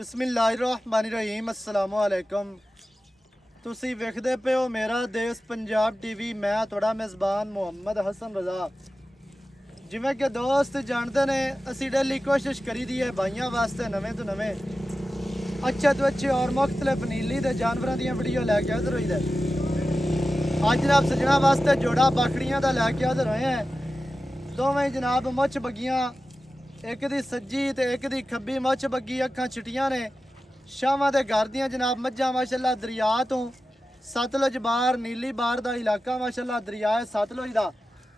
बिस्मिल्लाहिर्रहमानिर्रहीम अस्सलाम वालेकुम। ਤੁਸੀਂ ਵੇਖਦੇ ਪਏ ਹੋ ਮੇਰਾ ਦੇਸ਼ ਪੰਜਾਬ ਟੀਵੀ। ਮੈਂ ਤੁਹਾਡਾ ਮੇਜ਼ਬਾਨ ਮੁਹੰਮਦ ਹਸਨ ਰਜ਼ਾ। ਜਿਵੇਂ ਕਿ ਦੋਸਤ ਜਾਣਦੇ ਨੇ, ਅਸੀਂ ਡੇਲੀ ਕੋਸ਼ਿਸ਼ ਕਰੀਦੀ ਹੈ ਭਾਈਆਂ ਵਾਸਤੇ ਨਵੇਂ ਤੋਂ ਨਵੇਂ ਅੱਛੇ ਤੋਂ ਅੱਛੇ ਔਰ ਮੁxtਲਿਫ ਨੀਲੀ ਦੇ ਜਾਨਵਰਾਂ ਦੀਆਂ ਵੀਡੀਓ ਲੈ ਕੇ ਹਾਜ਼ਰ ਹੋਈਦਾ। ਅੱਜ ਜਨਾਬ ਸੱਜਣਾ ਵਾਸਤੇ ਜੋੜਾ ਬਾਖੜੀਆਂ ਦਾ ਲੈ ਕੇ ਹਾਜ਼ਰ ਹੋਏ ਹਾਂ। ਦੋਵੇਂ ਜਨਾਬ ਮੁੱਛ ਬੱਗੀਆਂ, ਇੱਕ ਦੀ ਸੱਜੀ ਤੇ ਇੱਕ ਦੀ ਖੱਬੀ ਮੁੱਛ ਬੱਗੀ, ਅੱਖਾਂ ਚਿੱਟੀਆਂ ਨੇ। ਸ਼ਾਮਾਂ ਦੇ ਘਰ ਦੀਆਂ ਜਨਾਬ ਮੱਝਾਂ ਮਾਸ਼ਾਅੱਲਾ ਦਰਿਆ ਤੋਂ ਸਤਲੁਜ ਬਾਰ ਨੀਲੀ ਬਾਰ ਦਾ ਇਲਾਕਾ ਮਾਸ਼ਾਅੱਲਾ ਦਰਿਆ ਹੈ ਸਤਲੁਜ ਦਾ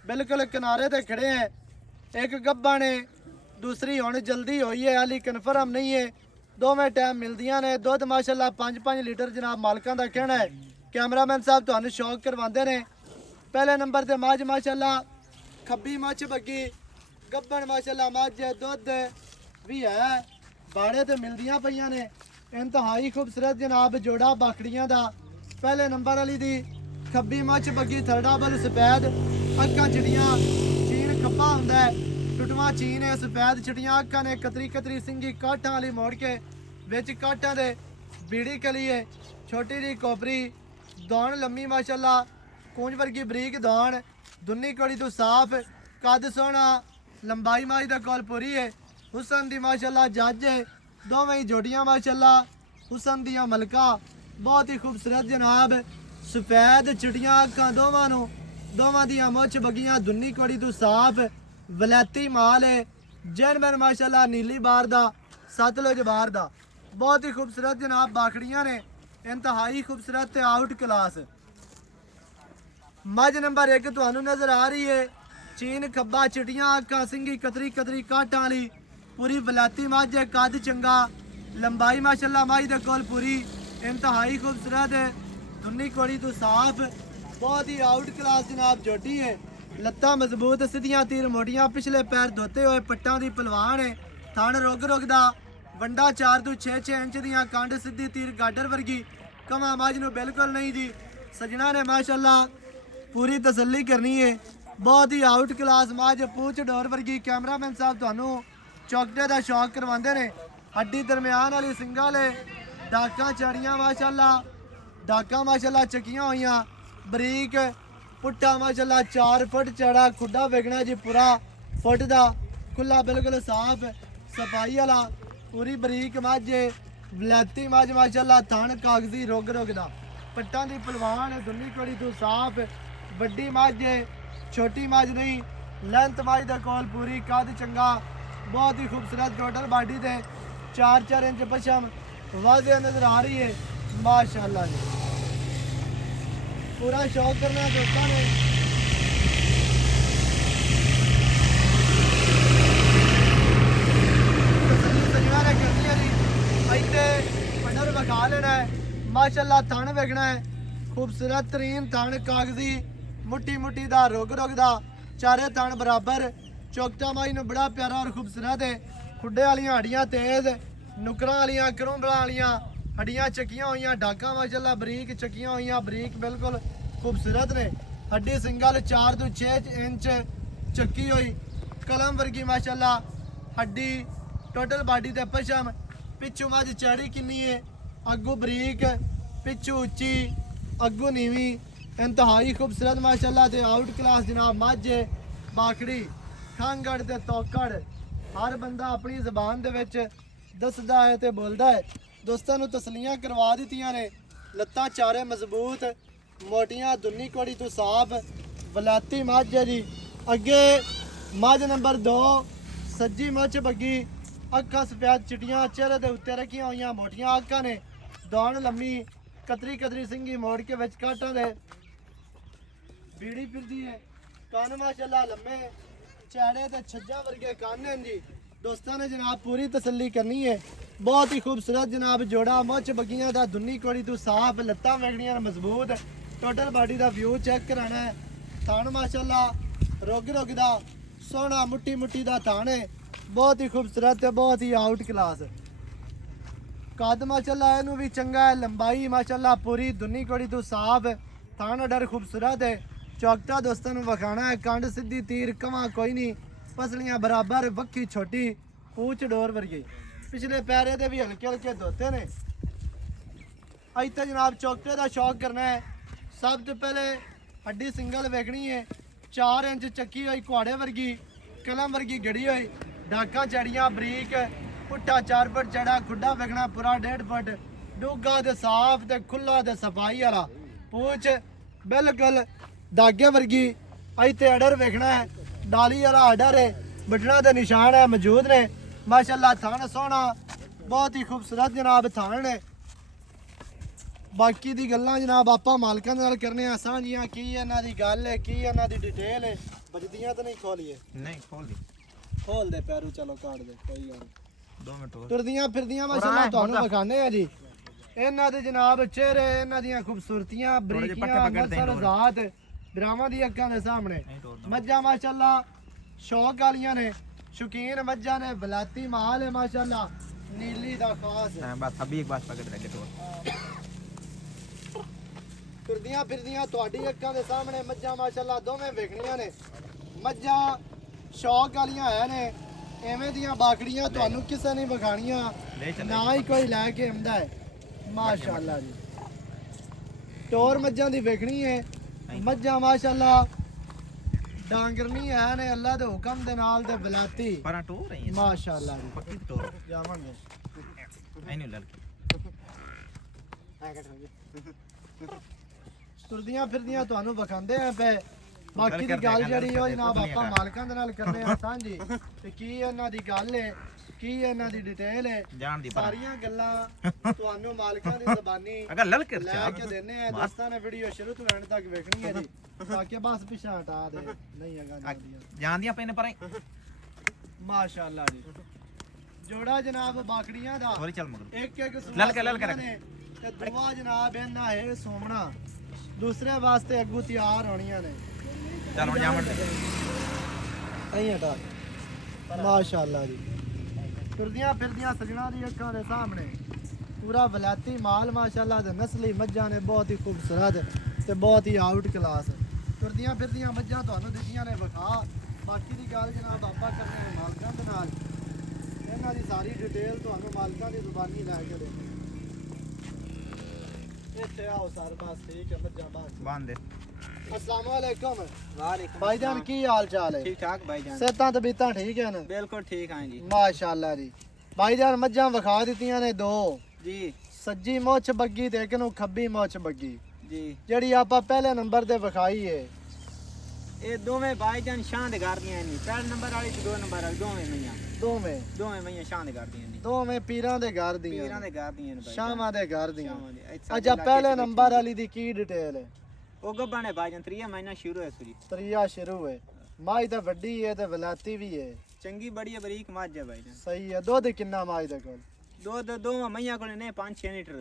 ਬਿਲਕੁਲ ਕਿਨਾਰੇ ਤੇ ਖੜੇ ਹੈ। ਇੱਕ ਗੱਭਾ ਨੇ, ਦੂਸਰੀ ਹੁਣ ਜਲਦੀ ਹੋਈ ਹੈ, ਹਾਲੀ ਕਨਫਰਮ ਨਹੀਂ ਹੈ। ਦੋਵੇਂ ਟਾਈਮ ਮਿਲਦੀਆਂ ਨੇ। ਦੁੱਧ ਮਾਸ਼ਾਅੱਲਾ 5-5 ਲੀਟਰ ਜਨਾਬ ਮਾਲਕਾਂ ਦਾ ਕਹਿਣਾ ਹੈ। ਕੈਮਰਾਮੈਨ ਸਾਹਿਬ ਤੁਹਾਨੂੰ ਸ਼ੌਕ ਕਰਵਾਉਂਦੇ ਨੇ। ਪਹਿਲੇ ਨੰਬਰ ਤੇ ਮੱਝ ਮਾਸ਼ਾਅੱਲਾ ਖੱਬੀ ਮੱਝ ਬੱਗੀ, ਗੱਭਣ ਮਾਸ਼ਾਅੱਲਾ ਮੱਝ, ਦੁੱਧ ਵੀ ਹੈ, ਬਾੜੇ ਤੇ ਮਿਲਦੀਆਂ ਪਈਆਂ ਨੇ। ਇੰਤਹਾਈ ਖੂਬਸੂਰਤ ਜਨਾਬ ਜੋੜਾ ਬਾਖੜੀਆਂ ਦਾ। ਪਹਿਲੇ ਨੰਬਰ ਵਾਲੀ ਦੀ ਖੱਬੀ ਮੱਝ ਬੱਗੀ ਥਰਡਾਬਲ ਸਫੈਦ, ਅੱਖਾਂ ਚਿੜੀਆਂ, ਚੀਨ ਖੱਬਾ ਹੁੰਦਾ ਹੈ, ਟੁੱਟਵਾਂ ਚੀਨ ਹੈ, ਸਫੈਦ ਚਿੜੀਆਂ ਅੱਖਾਂ ਨੇ, ਕਤਰੀ ਕਤਰੀ ਸਿੰਗੀ ਕਾਠਾਂ ਵਾਲੀ ਮੋੜ ਕੇ ਵਿੱਚ ਕਾਠਾਂ ਦੇ ਬੀੜੀ ਕਲੀ ਹੈ, ਛੋਟੀ ਜਿਹੀ ਕੋਪਰੀ, ਦੌਣ ਲੰਮੀ ਮਾਸ਼ਾਅੱਲਾ, ਕੂੰਜ ਵਰਗੀ ਬਰੀਕ ਦੌਣ, ਦੁੰਨੀ ਕੋੜੀ ਤੋਂ ਸਾਫ, ਕੱਦ ਸੋਹਣਾ, ਲੰਬਾਈ ਮਾਈ ਦਾ ਕੋਲ ਪੂਰੀ ਹੈ, ਹੁਸਨ ਦੀ ਮਾਸ਼ਾਅੱਲਾ ਜੱਜ ਹੈ। ਦੋਵੇਂ ਹੀ ਜੋੜੀਆਂ ਮਾਸ਼ਾਅੱਲਾ ਹੁਸਨ ਦੀਆਂ ਮਲਕਾ, ਬਹੁਤ ਹੀ ਖੂਬਸੂਰਤ ਜਨਾਬ ਸਫੈਦ ਚਿੜੀਆਂ ਅੱਖਾਂ ਦੋਵਾਂ ਨੂੰ, ਦੋਵਾਂ ਦੀਆਂ ਮੁੱਛ ਬੱਗੀਆਂ, ਦੁੰਨੀ ਕੋੜੀ ਤੋਂ ਸਾਫ, ਵਲੈਤੀ ਮਾਲ ਹੈ, ਜਨਮਨ ਮਾਸ਼ਾਅੱਲਾ ਨੀਲੀ ਬਾਰ ਦਾ ਸਤਲੁਜ ਬਾਰ ਦਾ। ਬਹੁਤ ਹੀ ਖੂਬਸੂਰਤ ਜਨਾਬ ਬਾਖੜੀਆਂ ਨੇ, ਇੰਤਹਾਈ ਖੂਬਸੂਰਤ ਤੇ ਆਊਟ ਕਲਾਸ। ਮੱਝ ਨੰਬਰ 1 ਤੁਹਾਨੂੰ ਨਜ਼ਰ ਆ ਰਹੀ ਹੈ, ਚੀਨ ਖੱਬਾ, ਚਿਟੀਆਂ ਅੱਖਾਂ, ਸਿੰਗੀ ਕਤਰੀ ਕਤਰੀ ਕਾਠਾਂ ਵਾਲੀ, ਪੂਰੀ ਵਲਾਤੀ ਮੱਝ ਹੈ, ਕੱਦ ਚੰਗਾ, ਲੰਬਾਈ ਮਾਸ਼ਾਅੱਲਾ ਮੱਝ ਦੇ ਕੋਲ ਪੂਰੀ, ਇੰਤਹਾਈ ਖੂਬਸੂਰਤ ਹੈ, ਦੁੰਨੀ ਕੋੜੀ ਤੋਂ ਸਾਫ, ਬਹੁਤ ਹੀ ਆਊਟ ਕਲਾਸ ਜਨਾਬ ਜੋਟੀ ਹੈ। ਲੱਤਾਂ ਮਜ਼ਬੂਤ, ਸਿੱਧੀਆਂ ਤੀਰ ਮੋਟੀਆਂ, ਪਿਛਲੇ ਪੈਰ ਧੋਤੇ ਹੋਏ ਪੱਟਾਂ ਦੀ ਪਹਿਲਵਾਨ ਹੈ। ਥਣ ਰੁਗ ਰੁਗ ਦਾ, ਵੰਡਾ 4 ਤੋਂ 6 ਇੰਚ ਦੀਆਂ, ਕੰਡ ਸਿੱਧੀ ਤੀਰ ਗਾਡਰ ਵਰਗੀ, ਕਮਾ ਮੱਝ ਨੂੰ ਬਿਲਕੁਲ ਨਹੀਂ ਦੀ। ਸਜਣਾ ਨੇ ਮਾਸ਼ਾਅੱਲਾ ਪੂਰੀ ਤਸੱਲੀ ਕਰਨੀ ਹੈ। ਬਹੁਤ ਹੀ ਆਊਟ ਕਲਾਸ ਮੱਝ, ਪੂਛ ਡੋਰ ਵਰਗੀ। ਕੈਮਰਾਮੈਨ ਸਾਹਿਬ ਤੁਹਾਨੂੰ ਚੌਕਟੇ ਦਾ ਸ਼ੌਕ ਕਰਵਾਉਂਦੇ ਨੇ। ਹੱਡੀ ਦਰਮਿਆਨ ਵਾਲੀ ਸਿੰਗਾਂ ਵਾਲੇ, ਡਾਕਾਂ ਚੜੀਆਂ ਮਾਸ਼ਾਅੱਲਾ, ਡਾਕਾਂ ਮਾਸ਼ਾਅੱਲਾ ਚੱਕੀਆਂ ਹੋਈਆਂ, ਬਰੀਕ ਪੁੱਟਾ ਮਾਸ਼ਾਅੱਲਾ 4 ਫੁੱਟ ਚੜਾ, ਖੁੱਡਾ ਵੇਖਣਾ ਜੀ ਪੂਰਾ ਫੁੱਟ ਦਾ, ਖੁੱਲਾ ਬਿਲਕੁਲ ਸਾਫ ਸਫਾਈ ਵਾਲਾ, ਪੂਰੀ ਬਰੀਕ ਮੱਝ, ਵਲੈਤੀ ਮੱਝ ਮਾਸ਼ਾਅੱਲਾ, ਥਣ ਕਾਗਜ਼ੀ ਰੁਗ ਰੁਗ ਦਾ, ਪੱਟਾਂ ਦੀ ਪਹਿਲਵਾਨ, ਦੁੰਨੀ ਕੋੜੀ ਤੋਂ ਸਾਫ, ਵੱਡੀ ਮੱਝ, ਛੋਟੀ ਮੱਝ ਨਹੀਂ, ਲੈਂਥ ਮੱਝ ਦੇ ਕੋਲ ਪੂਰੀ, ਕੱਦ ਚੰਗਾ, ਬਹੁਤ ਹੀ ਖੂਬਸੂਰਤ, ਟੋਟਲ ਬਾਡੀ ਤੇ 4-4 ਇੰਚ ਪਛਮ ਵਾਜ਼ਿਹ ਨਜ਼ਰ ਆ ਰਹੀ ਹੈ ਮਾਸ਼ਾਅੱਲਾ ਜੀ। पूरा शौक करना दोस्तों ने। पंडर विखा लेना है माशाअल्लाह, थन वेखना है, खूबसूरत तरीन थन कागजी, मुट्टी मुट्टी दा, रुग रुग दा, चारे थन बराबर, चौकटा माई नूं बड़ा प्यारा और खूबसूरत है। खुड्डे वालियां हड्डियां तेज, नुकरां वालियां, करुंबलां वालियां हड्डियां चक्कियां हुई, डाका माशाअल्लाह बरीक चक्कियां हुई, बरीक बिल्कुल खूबसूरत ने। हड्डी सिंगल 4 ਤੋਂ 6 इंच चक्की हुई, कलम वर्गी माशाअल्लाह हड्डी, टोटल बाडी ते पशम, पिछू मझ चौड़ी किन्नी है, अगू बरीक, पिछू उच्ची, अगू नीवी, इंतहाई खूबसूरत माशाअल्लाह ते आउट क्लास जनाब मझ बाखड़ी। खांगड़ ते तौकड़ हर बंदा अपनी जबान दे विच दसदा है ते बोलदा है। दोस्तों नूं तसलियां करवा दित्तियां ने। लत्तां चारे मजबूत, मोटियां, दुन्नी कोड़ी तो साफ, वलाती मझ है जी। अगे मझ नंबर 2 सज्जी मुछ बगी, अखां सफेद चिटियां, चेहरे के उत्ते रखियां हुई, मोटियां अखां ने, दौड़ लम्मी, कतरी कतरी सिंगी मोड़ के विच काटां दे बीड़ी फिरदी है। कन माशाअल्लाह लम्मे, चेहरे ते छज्जा वर्गे कन हैं जी। दोस्तों ने जनाब पूरी तसल्ली करनी है। बहुत ही खूबसूरत जनाब जोड़ा मुछ बगियां दा, दुन्नी कोड़ी तो साफ, लत्तां वेखणियां मजबूत, टोटल बाडी का व्यू चेक कराना है। थान माशाअल्लाह रुग रुग दा, सोहना मुट्टी मुट्टी दा थान है, बहुत ही खूबसूरत है, बहुत ही आउट क्लास। कद माशाअल्लाह इनू भी चंगा है, लंबाई माशाअल्लाह पूरी, दुन्नी कोड़ी तो साफ, थान डर खूबसूरत है। चौकटा दोस्तों ने विखाना है, कंड सीधी, तीर कमा कोई नहीं, पसलियां बराबर, वक्खी छोटी, पूछ डोर वर्गी। ਪਿਛਲੇ ਪੈਰੇ ਦੇ ਵੀ ਹਲਕੇ ਹਲਕੇ ਧੋਤੇ ਨੇ। ਇੱਥੇ ਜਨਾਬ ਚੌਕਟੇ ਦਾ ਸ਼ੌਕ ਕਰਨਾ ਹੈ। ਸਭ ਤੋਂ ਪਹਿਲੇ ਹੱਡੀ ਸਿੰਗਲ ਵੇਖਣੀ ਹੈ। 4 ਇੰਚ ਚੱਕੀ ਹੋਈ ਕੁਹਾੜੇ ਵਰਗੀ, ਕਲਮ ਵਰਗੀ ਗੜੀ ਹੋਈ, ਡਾਕਾਂ ਚੜੀਆਂ ਬਰੀਕ, ਪੁੱਠਾ 4 ਫੁੱਟ ਚੜਾ, ਖੁੱਡਾ ਵੇਖਣਾ ਪੂਰਾ 1.5 ਫੁੱਟ, ਡੂੰਘਾ ਤੇ ਸਾਫ਼ ਤੇ ਖੁੱਲਾ ਤੇ ਸਫਾਈ ਵਾਲਾ, ਪੂਛ ਬਿਲਕੁਲ ਦਾਗੇ ਵਰਗੀ। ਇੱਥੇ ਅਡਰ ਵੇਖਣਾ ਹੈ, ਡਾਲੀ ਵਾਲਾ ਅਡਰ ਹੈ, ਬਟਨਾ ਦੇ ਨਿਸ਼ਾਨ ਹੈ ਮੌਜੂਦ ਨੇ। ਮਾਸ਼ਾਅੱਲਾ ਥਣ ਸੋਹਣਾ, ਬਹੁਤ ਹੀ ਖੂਬਸੂਰਤ ਜਨਾਬ ਥਣ ਨੇ। ਬਾਕੀ ਦੀ ਗੱਲਾਂ ਜਨਾਬ ਆਪਾਂ ਮਾਲਕਾਂ ਦੇ ਨਾਲ ਕਰਨੇ ਆ ਸਾਂਝੀਆਂ। ਕੀ ਇਹਨਾਂ ਦੀ ਗੱਲ ਹੈ, ਕੀ ਇਹਨਾਂ ਦੀ ਡਿਟੇਲ ਹੈ। ਬਜਦੀਆਂ ਤਾਂ ਨਹੀਂ ਖੋਲੀਏ? ਨਹੀਂ ਖੋਲ ਦੇ ਪੈਰੂ, ਚਲੋ ਕਾਟ ਦੇ, ਕੋਈ ਗੱਲ ਨਹੀਂ। 2 ਮਿੰਟ ਹੋਰ। ਤੁਰਦੀਆਂ ਫਿਰਦੀਆਂ ਮਾਸ਼ਾਅੱਲਾ ਤੁਹਾਨੂੰ ਵਿਖਾਣੇ ਆ ਜੀ। ਇਹਨਾਂ ਦੇ ਜਨਾਬ ਚਿਹਰੇ, ਇਹਨਾਂ ਦੀਆਂ ਖੂਬਸੂਰਤੀਆਂ, ਬਰੀਕੀਆਂ, ਨਸਲ ਜ਼ਾਤ, ਬਰਾਵਾਂ ਦੀ ਅੱਖਾਂ ਦੇ ਸਾਹਮਣੇ। ਮੱਝਾਂ ਮਾਸ਼ਾਅੱਲਾ ਸ਼ੌਕ ਵਾਲੀਆਂ ਨੇ, ਸ਼ੌਕੀਨ ਮੱਝਾਂ ਨੇ, ਬਲਾਤੀ ਮਾਲ ਹੈ ਮਾਸ਼ਾਅੱਲਾ, ਨੀਲੀ ਦਾ ਖਾਸ ਹੈ। बस अभी एक बात पकड़ रखे तो ਫਿਰਦੀਆਂ ਫਿਰਦੀਆਂ ਤੁਹਾਡੀ ਅੱਖਾਂ ਦੇ ਸਾਹਮਣੇ ਮੱਝਾਂ ਮਾਸ਼ਾਅੱਲਾ ਦੋਵੇਂ ਵੇਖਣੀਆਂ ਨੇ। ਮੱਝਾਂ ਸ਼ੌਕ ਵਾਲੀਆਂ ਹੈ ਨੇ, ਐਵੇਂ ਦੀਆਂ ਬਾਕੜੀਆਂ ਤੁਹਾਨੂੰ ਕਿਸੇ ਨੇ ਵਿਖਾਣੀਆਂ ਨਾ ਹੀ ਕੋਈ ਲੈ ਕੇ ਆਉਂਦਾ ਹੈ ਮਾਸ਼ਾਅੱਲਾ ਜੀ। ਟੋਰ ਮੱਝਾਂ ਦੀ ਵੇਖਣੀ ਹੈ। ਮੱਝਾਂ ਮਾਸ਼ਾਅੱਲਾ ਡਾਂਗਰਨੀ ਹੈ ਨੇ, ਅੱਲਾ ਦੇ ਹੁਕਮ ਦੇ ਨਾਲ ਤੇ ਬਲਾਤੀ पर टो रही है ਮਾਸ਼ਾਅੱਲਾ ਜੀ। पक्की टो ਜਾਵਾਂਗੇ नहीं लड़की ਤੁਰਦੀਆਂ ਫਿਰਦੀਆਂ ਤੁਹਾਨੂੰ ਵਿਖਾਉਂਦੇ ਆ ਪਏ। ਬਾਕੀ ਦੀ ਗੱਲ ਜਿਹੜੀ ਉਹ ਜਨਾਬ ਆਪਾਂ ਮਾਲਕਾਂ ਦੇ ਨਾਲ ਕਰਨੇ ਆ ਸਾਂਝੀ, ਤੇ ਕੀ ਇਹਨਾਂ ਦੀ ਗੱਲ ਹੈ, ਕੀ ਇਹਨਾਂ ਦੀ ਡਿਟੇਲ ਹੈ, जान दी पर ਸਾਰੀਆਂ ਗੱਲਾਂ ਤੁਹਾਨੂੰ ਮਾਲਕਾਂ ਦੀ ਜ਼ਬਾਨੀ अगर लड़के ਲੈ ਕੇ ਦੇਣੇ ਆ। ਦੋਸਤਾਂ ਨੇ ਵੀਡੀਓ ਸ਼ੁਰੂ ਤੋਂ ਐਂਡ ਤੱਕ ਵੇਖਣੀ ਹੈ ਜੀ। ਬਾਕੀ ਬਸ ਪਿੱਛਾ ਹਟਾ ਦੇ, ਨਹੀਂ ਹੈਗਾ जान दिया पैने पर ਮਾਸ਼ਾਅੱਲਾ ਜੀ। ਜੋੜਾ ਜਨਾਬ ਬਾਕੜੀਆਂ ਦਾ सॉरी चल मगर ਇੱਕ ਇੱਕ ਲਲਕੇ ਨੇ ਤੇ ਦੋਵਾਂ ਜਨਾਬ ਇਹਨਾਂ ਹੈ ਸੋਮਣਾ, ਦੂਸਰੇ ਵਾਸਤੇ ਅੱਗੂ ਤਿਆਰ ਹੋਣੀਆਂ ਨੇ। चल हुन जामन ਨਹੀਂ ਹਟਾ ਮਾਸ਼ਾਅੱਲਾ ਜੀ। ਤੁਰਦੀਆਂ ਫਿਰਦੀਆਂ ਸਜਣਾ ਦੀ ਅੱਖਾਂ ਦੇ ਸਾਹਮਣੇ ਪੂਰਾ ਵਲਾਤੀ ਮਾਲ ਮਾਸ਼ਾਅੱਲਾ ਦੇ ਨਸਲੀ ਮੱਝਾਂ ਨੇ, ਬਹੁਤ ਹੀ ਖੂਬਸੂਰਤ ਤੇ ਬਹੁਤ ਹੀ ਆਊਟ ਕਲਾਸ। ਤੁਰਦੀਆਂ ਫਿਰਦੀਆਂ ਮੱਝਾਂ ਤੁਹਾਨੂੰ ਦਿੱਤੀਆਂ ਨੇ ਵਿਖਾ। ਬਾਕੀ ਦੀ ਗੱਲ ਜਨਾਬ ਆਪਾਂ ਕਰਨੇ ਆ ਮਾਲਕਾਂ ਦੇ ਨਾਲ, ਇਹਨਾਂ ਦੀ ਸਾਰੀ ਡਿਟੇਲ ਤੁਹਾਨੂੰ ਮਾਲਕਾਂ ਦੀ ਜ਼ੁਬਾਨੀ ਲੈ ਕੇ ਦੇਣੀ। ਇੱਥੇ ਆਓ ਸਰ, ਬਸ ਠੀਕ ਹੈ ਮੱਝਾਂ ਬਾਸ। बांध दे अस्सलाम वालेकुम वालेकुम भाईजान, की हाल चाल है? ठीक ठाक भाईजान, सेहतां तबीयतां ठीक है ना? बिल्कुल ठीक हैं जी। माशाअल्लाह जी। भाईजान मज्जां विखा दित्तियां ने दो, जी सज्जी मुੱਛ ਬੱਗੀ ਤੇ ਇੱਕ ਨੂੰ ਖੱਬੀ ਮੁੱਛ ਬੱਗੀ, जी ਜਿਹੜੀ ਆਪਾਂ ਪਹਿਲੇ ਨੰਬਰ ਤੇ ਵਿਖਾਈ ਏ। ये दोवें भाईजान शान कर दियां नहीं, पहले नंबर वाली ते 2 नंबर वाली दोवें मैयां ਦੋਵੇਂ मैयां शान कर दियां नहीं, ਦੋਵੇਂ ਪੀਰਾਂ ਦੇ ਘਰ ਦੀਆਂ, पीरां दे कर दियां ने भाईजान, ਸ਼ਾਮਾਂ ਦੇ ਘਰ ਦੀਆਂ। शामां दे अच्छा ਅੱਛਾ ਪਹਿਲੇ ਨੰਬਰ ਵਾਲੀ ਦੀ ਕੀ ਡਿਟੇਲ ਹੈ? ओ गब्बा ने भाईजान 3 महीना शुरू है सुरी, ਤਰੀਆ ਸ਼ੁਰੂ ਹੈ। ਮਾਈ ਤਾਂ ਵੱਡੀ ਹੈ ਤੇ ਵਲਾਤੀ ਵੀ ਹੈ। चंगी बड़ी है बरीक मज है भाईजान। ਸਹੀ ਹੈ। ਦੁੱਧ ਕਿੰਨਾ ਮਾਈ ਦੇ ਕੋਲ? दो मैयां कोल ने 5-6 लीटर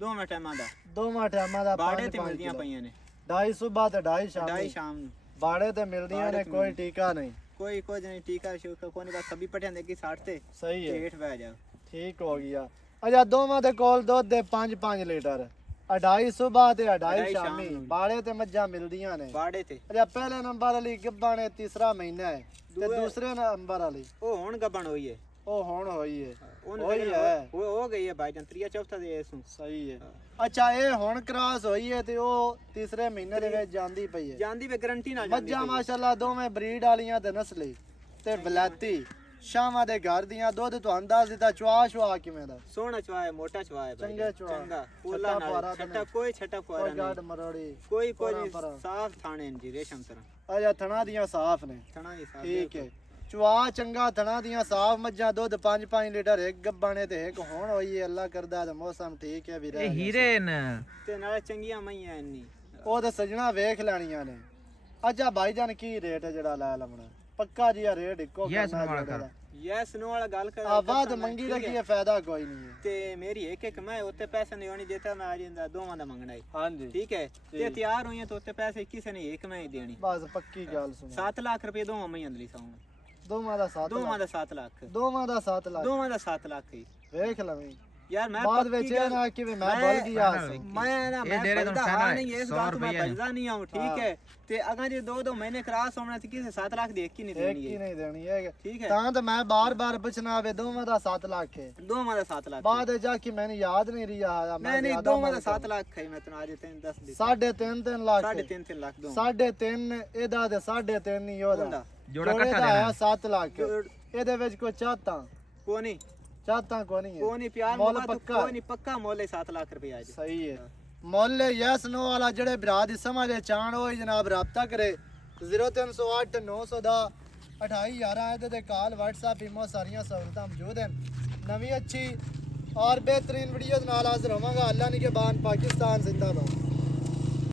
दोवें टाइमां दा, ਦੋਵਾਂ ਟਾਈਮਾਂ ਦਾ बाड़े 5 ते मिलदियां पईयां ने, 2.5 ਸਵੇਰ ਤੇ 2.5 ਸ਼ਾਮ ढाई ਨੂੰ। शाम नू ਬਾੜੇ ਤੇ ਮਿਲਦੀਆਂ ਨੇ, ਬਾੜੇ ਤੇ ਕੋਈ ਟੀਕਾ ਨਹੀਂ। कोई कोई नहीं टीका शूका कोई नहीं, बस सभी पटियां दे की 60 ते ਸਹੀ ਹੈ, हेठ बह जाओ। ਠੀਕ ਹੋ ਗਿਆ। ਅਜਾ ਦੋਵਾਂ ਦੇ ਕੋਲ ਦੁੱਧ ਦੇ 5-5 ਲੀਟਰ, 2.5 ਸਵੇਰ ਤੇ 2.5 2.5 ਸ਼ਾਮੀ। ਸ਼ਾਮ ਨੂੰ। ਬਾੜੇ ਤੇ ਮੱਝਾਂ ਮਿਲਦੀਆਂ ਨੇ। बाड़े ते ਅਜਾ ਪਹਿਲੇ ਨੰਬਰ ਵਾਲੀ ਗੱਭਾ ਨੇ ਤੀਸਰਾ ਮਹੀਨਾ ਹੈ, ਤੇ ਦੂਸਰੇ ਨੰਬਰ ਵਾਲੀ ओ हुन गब्बन होई है, ਉਹ ਹੁਣ ਹੋਈ ਹੈ। ਉਹਨੇ ਹੋਈ ਹੈ, वो हो गई है भाईजान, 3-4 दे इसू ਸਹੀ ਹੈ। ਅੱਛਾ ਇਹ ਹੁਣ ਕ੍ਰਾਸ ਹੋਈ ਹੈ ਤੇ ਉਹ ਤੀਸਰੇ ਮਹੀਨੇ ਦੇ ਵਿੱਚ ਜਾਂਦੀ ਪਈ ਹੈ। ਜਾਂਦੀ ਵੇ ਗਾਰੰਟੀ ਨਾਲ ਜਾਂਦੀ ਮੱਝਾਂ ਮਾਸ਼ਾਅੱਲਾ ਦੋਵੇਂ ਬਰੀਡ ਵਾਲੀਆਂ ਤੇ ਨਸਲੀ ਤੇ ਬਲਾਤੀ ਸ਼ਾਮਾਂ ਦੇ ਘਰ ਦੀਆਂ। ਦੁੱਧ ਤੁਹਾਨੂੰ ਦੱਸ ਦਿੱਤਾ। ਚਵਾ ਕਿਵੇਂ ਦਾ? ਸੋਹਣਾ ਚਵਾ ਹੈ, ਮੋਟਾ ਚਵਾ ਹੈ ਭਾਈ, ਚੰਗੇ ਚਵਾ, ਚੰਗਾ ਪੂਲਾ ਛੱਟਾ ਫੁਆਰਾ ਨਾਲ ਤਾਂ ਛੱਟਾ, ਕੋਈ ਛੱਟਾ ਕੋਈ ਫੁਆਰਾ ਗਾਡ ਨਹੀਂ, ਮਰੋੜੀ, ਕੋਈ ਪਰਾਂ ਪਰਾਂ। ਸਾਫ ਥਾਣੇ ਨੇ ਜੀ, ਰੇਸ਼ਮ ਤਰ੍ਹਾਂ ਅਜਾ ਥਣਾ ਦੀਆਂ ਸਾਫ਼ ਨੇ। ਥਣਾ ਦੀ ਸਾਫ ਠੀਕ ਹੈ। ਚਵਾ ਚੰਗਾ ਥਣਾ ਦੀਆਂ ਸਾਫ਼ ਮੱਝਾਂ, ਦੁੱਧ 5-5 ਲੀਟਰ ਇੱਕ ਗੱਬਾਂ ਨੇ ਤੇ ਇੱਕ ਹੁਣ ਹੋਈ ਹੈ। ਅੱਲਾ ਕਰਦਾ ਤੇ ਮੌਸਮ ਠੀਕ ਹੈ ਵੀਰੇ। ए हीरे न ਤੇ ਨਾਲੇ ਚੰਗੀਆਂ ਮਈਆਂ ਇੰਨੀ। ਉਹ ਤਾਂ ਸਜਣਾ ਵੇਖ ਲੈਣੀਆਂ ਨੇ। ਅੱਛਾ ਭਾਈਜਾਨ ਕੀ ਰੇਟ ਹੈ ਜਿਹੜਾ ਲੈ ਲਵਣਾ? ਪੱਕਾ ਜੀ ਰੇਟ ਇੱਕੋ Yes, ਕਰਨਾ ਨਵਾਂ ਜਿਹੜਾ ਕਰ। ਯੈਸ ਨੋ ਵਾਲਾ ਗੱਲ ਕਰ ਆਵਾਜ਼ ਮੰਗੀ ਦਾ ਕੀ ਫਾਇਦਾ? ਕੋਈ ਨਹੀਂ ਹੈ। ਤੇ ਮੇਰੀ ਇੱਕ ਮੈਂ ਉੱਤੇ ਪੈਸੇ ਨਹੀਂ ਹੋਣੀ ਦਿੱਤਾ, ਮੈਂ ਆ ਜਾਂਦਾ ਦੋਵਾਂ ਦਾ ਮੰਗਣਾ ਹੈ, ਹਾਂਜੀ ਠੀਕ ਹੈ। ਤੇ ਤਿਆਰ ਹੋਈਆਂ ਤਾਂ ਉੱਤੇ ਪੈਸੇ ਕਿਸੇ ਨੇ ਇੱਕ ਮੈਂ ਹੀ ਦੇਣੀ। ਬਸ ਪੱਕੀ ਗੱਲ ਸੁਣੋ। 7 ਲੱਖ ਰੁਪਏ ਦੋਵਾਂ ਮਈਆਂ ਦੇ ਸਾਉਂ, ਦੋਵਾਂ ਦਾ 7 ਦੋਵਾਂ ਲੱਖ। ਦਾ 7 ਲੱਖ, ਦੋਵਾਂ ਦਾ 7 ਲੱਖ। ਦੋਵਾਂ ਦਾ 7 ਲੱਖ ਹੀ ਵੇਖ ਲਵੇਂ यार मैं ਬਾਅਦ पक्की ਵਿੱਚ ਇਹ गल- ना कि मैं बल गया मैं ना ये मैं डेरे तो बजदा फैला हाँ है, नहीं इस 100 बात मैं रुपये बजदा नहीं हूँ ठीक है ते अगर जो 2-2 महीने क्रास होना तो किसे 7 लाख देख की नहीं ਇੱਕ देनी ਹੀ है ਨਹੀਂ ਦੇਣੀ ਹੈ ठीक है ਤਾਂ ਤਾਂ ਮੈਂ ਬਾਰ-ਬਾਰ ਪੁੱਛਣਾ ਵੇ ਦੋਵਾਂ ਦਾ 7 ਲੱਖ ਹੈ दो मादा 7 लाख ਬਾਅਦ ਵਿੱਚ ਜਾ ਕੇ ਮੈਨੂੰ ਯਾਦ ਨਹੀਂ ਰਿਹਾ नहीं नहीं दो मादा 7 लाख है मैं तो आज 10 दी 3.5 ਲੱਖ 3.5 लाख दो 3.5 ਇਹਦਾ ਤੇ 3.5 ਹੀ ਉਹਦਾ ਹੁੰਦਾ। ਜੋੜਾ ਜੋੜੇ ਇਕੱਠਾ ਦਾ ਦੇਣਾ ਆਇਆ 7 ਲੱਖ ਇਹਦੇ ਵਿੱਚ ਕੋਈ ਚਾਹਤਾਂ कोनी ਕੋ ਨਹੀਂ ਹੈ कोनी प्यार ਮੁੱਲ मोहब्बत ਪੱਕਾ। कोनी पक्का मोल है 7 लाख रुपए आज ਸਹੀ ਹੈ ਮੁੱਲ ਯੈਸ ਨੋ ਵਾਲਾ ਜਿਹੜੇ ਭਰਾ ਦੀ ਸਮਝ ਚਾਣ ਹੋਈ ਜਨਾਬ ਰਾਬਤਾ ਕਰੇ 0308 910 2811 ਇਹਦੇ ਤੇ ਕਾਲ WhatsApp ਇਮੋ ਸਾਰੀਆਂ ਸਹੂਲਤਾਂ ਮੌਜੂਦ ਹਨ ਨਵੀਂ ਅੱਛੀ ਔਰ ਬਿਹਤਰੀਨ ਵੀਡੀਓ ਨਾਲ ਹਾਜ਼ਰ ਹੋਵਾਂਗਾ ਅੱਲਾ ਨਿਗਹਿਬਾਨ ਪਾਕਿਸਤਾਨ ਜ਼ਿੰਦਾਬਾਦ